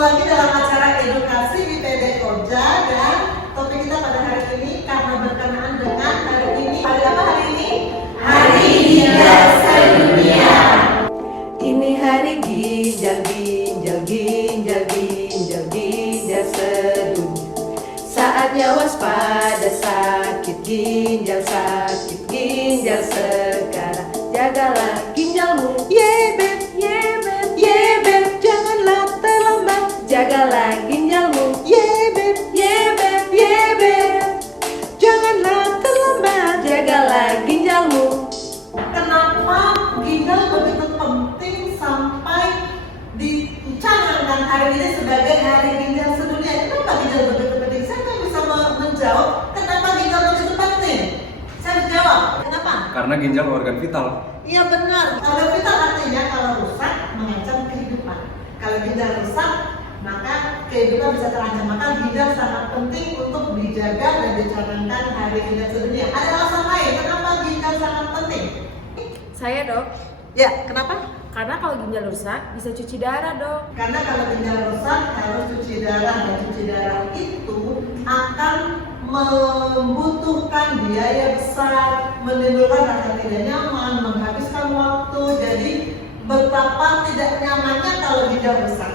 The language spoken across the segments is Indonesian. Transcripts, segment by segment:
lagi dalam acara edukasi di PD Koja, dan topik kita pada hari ini karena berkenaan dengan hari ini. Hari apa hari ini? Hari Ginjal Sedunia. Ini hari ginjal, ginjal, ginjal, ginjal, ginjal sedunia. Saatnya waspada sakit ginjal sekarang. Jagalah ginjalmu, yebet, yebet, yebet. Janganlah terlambat, jagalah ginjalmu, yebet, yebet, yebet. Janganlah terlambat, jagalah ginjalmu. Kenapa ginjal begitu penting sampai dicanangkan hari ini sebagai hari ginjal sedunia? Kenapa ginjal begitu penting? Saya nggak bisa menjawab kenapa ginjal begitu penting. Saya harus jawab. Kenapa? Karena ginjal organ vital. Iya benar. Organ vital artinya kalau rusak mengancam kehidupan. Kalau ginjal rusak maka kehidupan bisa terancam. Maka ginjal sangat penting untuk dijaga dan dicanangkan hari ginjal sedunia. Ada alasan lain kenapa ginjal sangat penting? Saya dok, Ya, kenapa? karena kalau ginjal rusak bisa cuci darah dok. Karena kalau ginjal rusak harus cuci darah, dan cuci darah itu akan membutuhkan biaya besar, menimbulkan rasa tidak nyaman, menghabiskan waktu. Jadi betapa tidak nyamannya kalau ginjal rusak,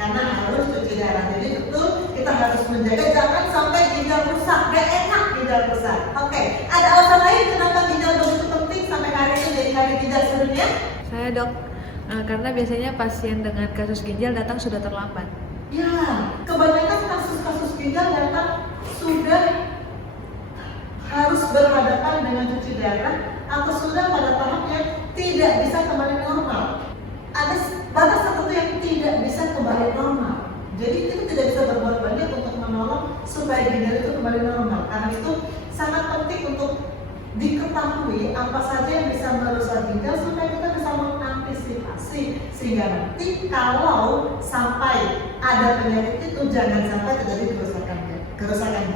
karena harus cuci darah. Jadi betul kita harus menjaga jangan sampai ginjal rusak. Gak enak ginjal rusak. Oke, ada alasan lain kenapa ginjal begitu penting sampai hari ini jadi hari ginjal sedunia? Saya dok, karena biasanya pasien dengan kasus ginjal datang sudah terlambat. Ya, kebanyakan kasus-kasus ginjal datang sudah harus berhadapan dengan cuci darah atau sudah pada tahap yang tidak bisa kembali normal. Ada batas tertentu yang tidak bisa kembali normal. Jadi kita tidak bisa berbuat banyak untuk menolong supaya ginjal itu kembali normal. Karena itu sangat penting untuk diketahui apa saja yang bisa merusak ginjal supaya kita bisa mengantisipasi, sehingga nanti kalau sampai ada penyakit itu jangan sampai terjadi kerusakan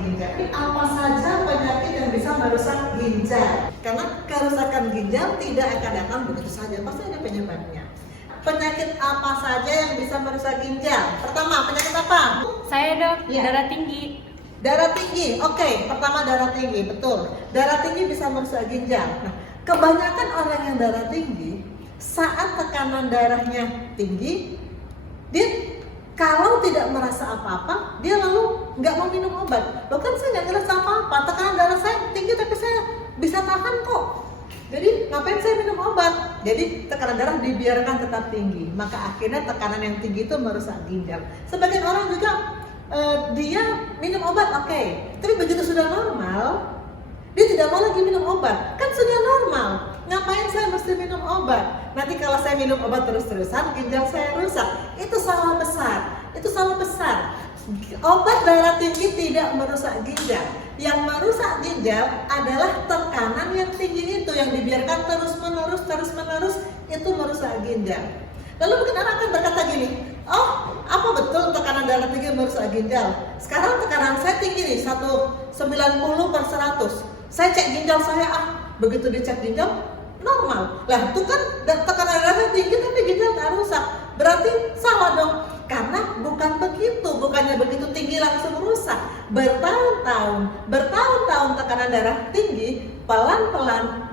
ginjal. Tapi apa saja penyakit yang bisa merusak ginjal? Karena kerusakan ginjal tidak akan datang begitu saja, pasti ada penyebabnya. Penyakit apa saja yang bisa merusak ginjal? Pertama, penyakit apa? Saya dok, Ya. darah tinggi. Darah tinggi, oke. Pertama darah tinggi, betul. Darah tinggi bisa merusak ginjal. Nah, kebanyakan orang yang darah tinggi, saat tekanan darahnya tinggi, dia kalau tidak merasa apa-apa, dia lalu nggak mau minum obat. Loh kan saya nggak ngerasa apa-apa, tekanan darah saya tinggi tapi saya bisa tahan kok. Jadi ngapain saya minum obat? Jadi tekanan darah dibiarkan tetap tinggi. Maka akhirnya tekanan yang tinggi itu merusak ginjal. Sebagian orang juga dia minum obat, oke. Tapi begitu sudah normal, dia tidak mau lagi minum obat. Kan sudah normal, ngapain saya mesti minum obat? Nanti kalau saya minum obat terus-terusan, ginjal saya rusak. Itu salah besar. Itu salah besar. Obat darah tinggi tidak merusak ginjal. Yang merusak ginjal adalah tekanan yang tinggi itu, yang dibiarkan terus-menerus itu merusak ginjal. Lalu mungkin orang akan berkata gini, oh apa betul tekanan darah tinggi merusak ginjal? Sekarang tekanan saya tinggi nih, 190/100. Saya cek ginjal saya, begitu dicek ginjal normal. Lah itu kan tekanan darah tinggi tapi ginjal nggak rusak. Berarti salah dong. Karena bukan begitu, bukannya begitu tinggi langsung rusak. Bertahun-tahun tekanan darah tinggi, pelan-pelan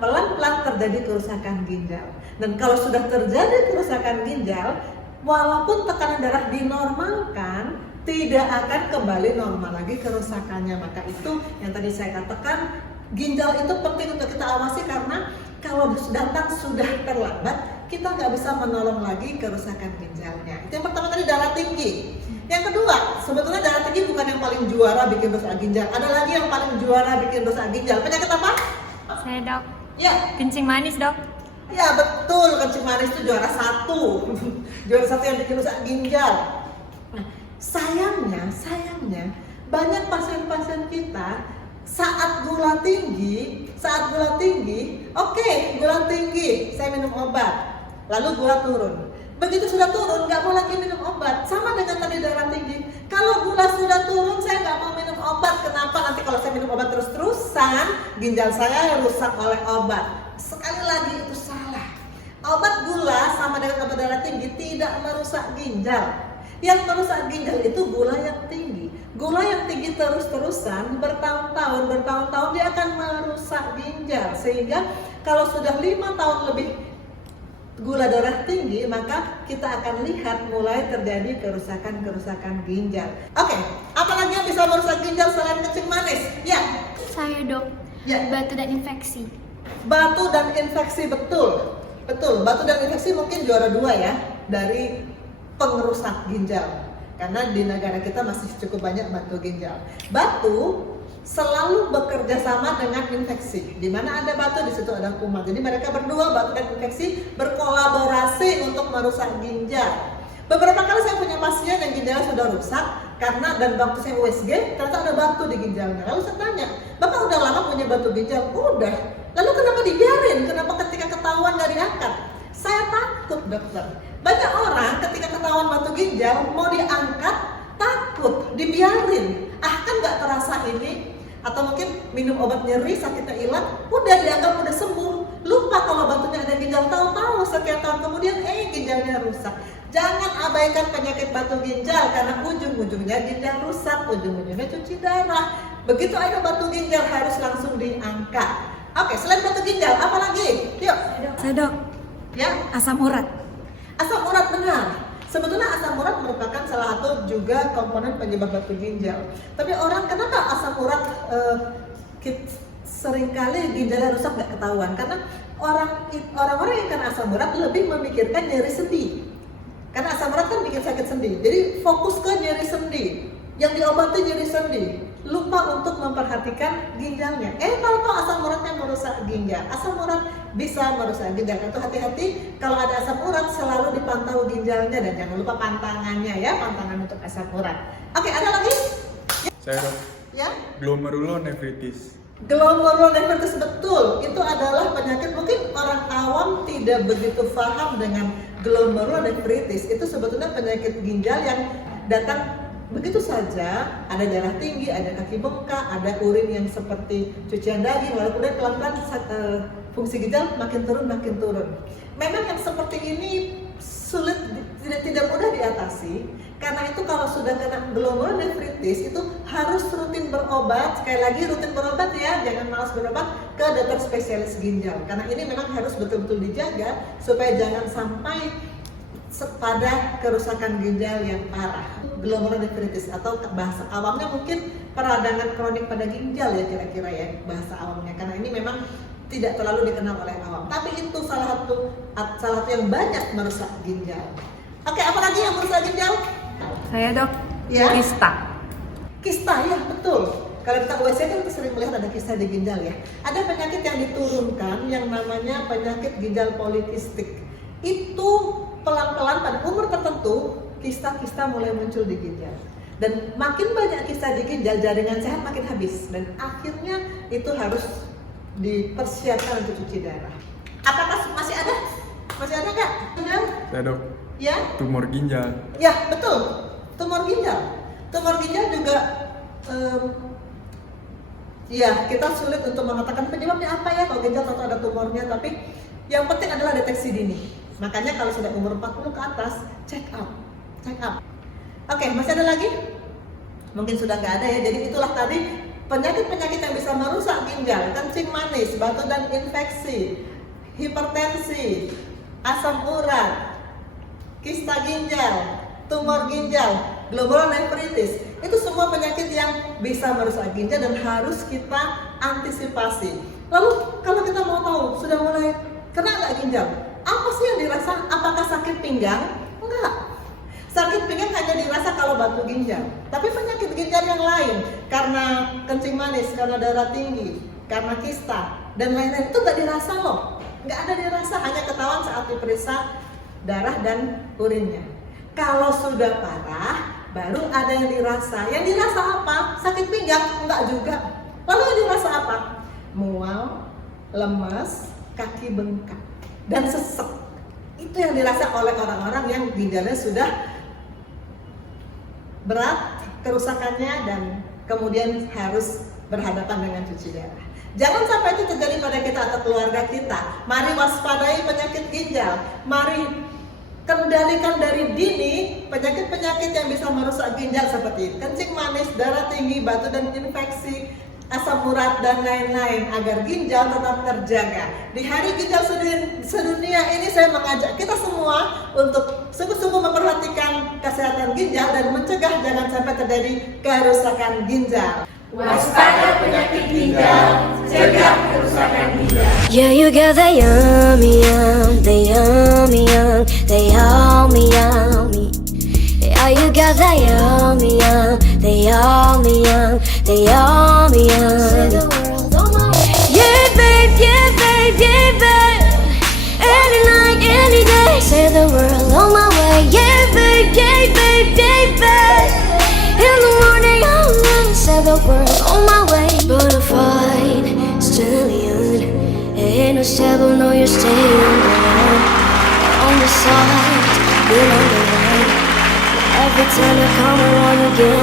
terjadi kerusakan ginjal. Dan kalau sudah terjadi kerusakan ginjal, walaupun tekanan darah dinormalkan, tidak akan kembali normal lagi kerusakannya. Maka itu yang tadi saya katakan, ginjal itu penting untuk kita awasi, karena kalau datang sudah terlambat, kita nggak bisa menolong lagi kerusakan ginjalnya. Itu yang pertama tadi, darah tinggi. Yang kedua, sebetulnya darah tinggi bukan yang paling juara bikin rusak ginjal. Ada lagi yang paling juara bikin rusak ginjal. Penyakit apa? Saya dok, Ya, kencing manis dok. ya betul, kencing manis itu juara satu. Juara satu yang bikin rusak ginjal. Nah, sayangnya banyak pasien-pasien kita saat gula tinggi, oke, gula tinggi, saya minum obat. Lalu gula turun. Begitu sudah turun, nggak mau lagi minum obat. Sama dengan tadi darah tinggi. Kalau gula sudah turun, saya nggak mau minum obat. Kenapa? Nanti kalau saya minum obat terus-terusan, ginjal saya rusak oleh obat. Sekali lagi itu salah. Obat gula sama dengan obat darah tinggi tidak merusak ginjal. Yang merusak ginjal itu gula yang tinggi. Gula yang tinggi terus-terusan bertahun-tahun dia akan merusak ginjal. Sehingga kalau sudah 5 tahun lebih gula darah tinggi, maka kita akan lihat mulai terjadi kerusakan ginjal. Oke, apalagi yang bisa merusak ginjal selain kencing manis? Ya. Saya dok, Ya. batu dan infeksi. Batu dan infeksi, betul. Batu dan infeksi mungkin juara 2 ya dari pengerusak ginjal. Karena di negara kita masih cukup banyak batu ginjal. Batu selalu bekerja sama dengan infeksi. Di mana ada batu, di situ ada kuman. Jadi mereka berdua, batu dan infeksi, berkolaborasi untuk merusak ginjal. Beberapa kali saya punya pasien yang ginjalnya sudah rusak karena dan waktu saya USG ternyata ada batu di ginjalnya. Lalu saya tanya, Bapak udah lama punya batu ginjal? Udah. Lalu kenapa dibiarin? Kenapa ketika ketahuan nggak diangkat? Saya takut, dokter. Banyak orang ketika ketahuan batu ginjal mau diangkat, takut, dibiarin. Kan nggak terasa ini. Atau mungkin minum obat nyeri, sakitnya hilang, udah dianggap udah sembuh. Lupa kalau batunya ada ginjal, tahu-tahu sekian tahun kemudian ginjalnya rusak. Jangan abaikan penyakit batu ginjal karena ujung-ujungnya ginjal rusak, ujung-ujungnya cuci darah. Begitu ada batu ginjal harus langsung diangkat. Oke, selain batu ginjal, apa lagi? Yuk. Saya dok, Ya, asam urat. asam urat benar. Sebetulnya asam urat merupakan salah satu juga komponen penyebab batu ginjal. Tapi orang kenapa asam urat seringkali ginjalnya rusak nggak ketahuan? Karena orang-orang yang kena asam urat lebih memikirkan nyeri sendi. Karena asam urat kan bikin sakit sendi. Jadi fokus ke nyeri sendi. Yang diobati nyeri sendi. Lupa untuk memperhatikan ginjalnya. Kalau asam uratnya merusak ginjal, asam urat bisa merusak ginjal. Itu hati-hati kalau ada asam urat selalu dipantau ginjalnya dan jangan lupa pantangannya ya, pantangan untuk asam urat. Oke, ada lagi? Saya dok, Ya? glomerulonefritis. Glomerulonefritis, betul. Itu adalah penyakit mungkin orang awam tidak begitu paham dengan glomerulonefritis. Itu sebetulnya penyakit ginjal yang datang begitu saja, ada darah tinggi, ada kaki bengkak, ada urin yang seperti cucian daging, lalu kemudian pelan-pelan fungsi ginjal makin turun. Memang yang seperti ini sulit, tidak mudah diatasi. Karena itu kalau sudah kena glomerulonefritis itu harus rutin berobat. Sekali lagi rutin berobat ya, jangan malas berobat ke dokter spesialis ginjal. Karena ini memang harus betul-betul dijaga supaya jangan sampai pada kerusakan ginjal yang parah. Glomerulonefritis atau bahasa awamnya mungkin peradangan kronik pada ginjal ya kira-kira ya bahasa awamnya. Karena ini memang tidak terlalu dikenal oleh awam. Tapi itu salah satu yang banyak merusak ginjal. Oke, apa lagi yang merusak ginjal? Saya dok, Ya. kista. Ya betul. Kalau kita USG kan kita sering melihat ada kista di ginjal ya. Ada penyakit yang diturunkan yang namanya penyakit ginjal polikistik. Itu pelan-pelan pada umur tertentu kista-kista mulai muncul di ginjal. Dan makin banyak kista di ginjal, jaringan sehat makin habis. Dan akhirnya itu harus dipersiapkan untuk cuci darah. Apakah masih ada? Masih ada nggak? Ginjal? Saya dok, Ya? tumor ginjal. Ya, betul. Tumor ginjal. Tumor ginjal juga ya, kita sulit untuk mengatakan penyebabnya apa ya kalau ginjal atau ada tumornya, tapi yang penting adalah deteksi dini. Makanya kalau sudah umur 40 ke atas, check up. Oke, masih ada lagi? Mungkin sudah nggak ada ya. Jadi itulah tadi penyakit-penyakit yang bisa merusak ginjal: kencing manis, batu dan infeksi, hipertensi, asam urat, kista ginjal, tumor ginjal, glomerulonefritis. Itu semua penyakit yang bisa merusak ginjal dan harus kita antisipasi. Lalu kalau kita mau tahu sudah mulai kena nggak ginjal, apa sih yang dirasa? Apakah sakit pinggang? Enggak. Sakit pinggang hanya dirasa kalau batu ginjal. Tapi penyakit ginjal yang lain, karena kencing manis, karena darah tinggi, karena kista, dan lain-lain itu nggak dirasa loh. Nggak ada dirasa, hanya ketahuan saat diperiksa darah dan urinnya. Kalau sudah parah, baru ada yang dirasa. Yang dirasa apa? Sakit pinggang? Enggak juga. Lalu yang dirasa apa? Mual, lemas, kaki bengkak, dan sesek. Itu yang dirasa oleh orang-orang yang ginjalnya sudah berat kerusakannya dan kemudian harus berhadapan dengan cuci darah. Jangan sampai itu terjadi pada kita atau keluarga kita. Mari waspadai penyakit ginjal. Mari kendalikan dari dini penyakit-penyakit yang bisa merusak ginjal seperti kencing manis, darah tinggi, batu dan infeksi, asam urat dan lain-lain agar ginjal tetap terjaga. Di Hari Ginjal Sedunia ini saya mengajak kita semua untuk sungguh-sungguh memperhatikan kesehatan ginjal dan mencegah jangan sampai terjadi kerusakan ginjal. Waspada penyakit ginjal, cegah kerusakan ginjal. Yeah, you got the yummy, the yummy, the yummy, yummy. Yeah, you got the yummy, the yummy, the yummy, yummy. Yeah, babe, yeah, babe, yeah, babe. Any night, any day. Say the world on my way. Yeah, babe, yeah, babe, yeah, babe. In the morning, I'm gonna say the world on my way. Bonafide stallion, ain't no stable, no, you're staying on the side, you're on the right. Every time you come around, you get